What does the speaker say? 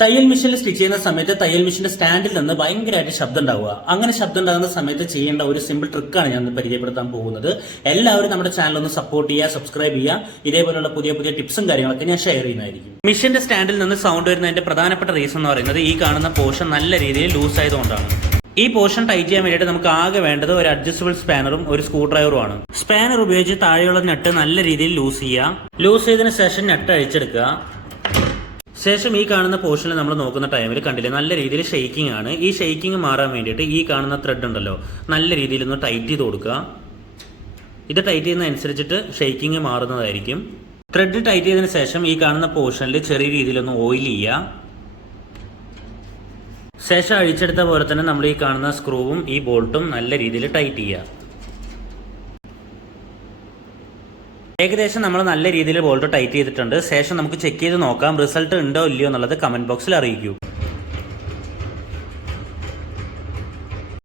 തയ്യൽ മെഷീനിൽ സ്റ്റിച്ച് ചെയ്യുന്ന സമയത്ത് തയ്യൽ മെഷീന്റെ സ്റ്റാൻഡിൽ നിന്ന് ഭയങ്കരമായിട്ട് ശബ്ദം ഉണ്ടാവുക. അങ്ങനെ ശബ്ദം ഉണ്ടാകുന്ന സമയത്ത് ചെയ്യേണ്ട ഒരു സിമ്പിൾ ട്രിക്കാണ് ഞാൻ പരിചയപ്പെടുത്താൻ പോകുന്നത്. എല്ലാവരും നമ്മുടെ ചാനൽ ഒന്ന് സപ്പോർട്ട് ചെയ്യുക സബ്സ്ക്രൈബ് ചെയ്യുക. ഇതേപോലുള്ള പുതിയ പുതിയ ടിപ്സും കാര്യങ്ങളൊക്കെ ഞാൻ ഷെയർ ചെയ്യുന്നതായിരിക്കും. മെഷീന്റെ സ്റ്റാൻഡിൽ നിന്ന് സൗണ്ട് വരുന്നതിന്റെ പ്രധാനപ്പെട്ട റീസൺ എന്ന് പറയുന്നത് ഈ കാണുന്ന പോർഷൻ നല്ല രീതിയിൽ ലൂസ് ആയതുകൊണ്ടാണ്. ഈ പോർഷൻ ടൈറ്റ് ചെയ്യാൻ വേണ്ടിയിട്ട് നമുക്ക് ആകെ വേണ്ടത് ഒരു അഡ്ജസ്റ്റബിൾ സ്പാനറും ഒരു സ്ക്രൂ ഡ്രൈവറും ആണ്. സ്പാനർ ഉപയോഗിച്ച് താഴെയുള്ള നെട്ട് നല്ല രീതിയിൽ ലൂസ് ചെയ്യുക. ലൂസ് ചെയ്തതിനു ശേഷം നെട്ട് അഴിച്ചെടുക്കുക. ശേഷം ഈ കാണുന്ന പോർഷനിൽ നമ്മൾ നോക്കുന്ന ടൈമിൽ കണ്ടില്ലേ? നല്ല രീതിയിൽ ഷെയ്ക്കിംഗ് ആണ്. ഈ ഷെയ്ക്കിംഗ് മാറാൻ വേണ്ടിയിട്ട് ഈ കാണുന്ന ത്രെഡ് ഉണ്ടല്ലോ. നല്ല രീതിയിൽ ഒന്ന് ടൈറ്റ് ചെയ്ത് കൊടുക്കുക. ഇത് ടൈറ്റ് ചെയ്യുന്നതനുസരിച്ചിട്ട് ഷെയ്ക്കിംഗ് മാറുന്നതായിരിക്കും. ത്രെഡ് ടൈറ്റ് ചെയ്തതിന് ശേഷം ഈ കാണുന്ന പോർഷനിൽ ചെറിയ രീതിയിലൊന്ന് ഓയിൽ ചെയ്യുക. ശേഷം അഴിച്ചെടുത്ത പോലെ തന്നെ നമ്മൾ ഈ കാണുന്ന സ്ക്രൂവും ഈ ബോൾട്ടും നല്ല രീതിയിൽ ടൈറ്റ് ചെയ്യുക. ഏകദേശം നമ്മൾ നല്ല രീതിയിൽ ബോൾട്ട് ടൈറ്റ് ചെയ്തിട്ടുണ്ട്. ശേഷം നമുക്ക് ചെക്ക് ചെയ്ത് നോക്കാം. റിസൾട്ട് ഉണ്ടോ ഇല്ലയോ എന്നുള്ളത് കമന്റ് ബോക്സിൽ അറിയിക്കൂ.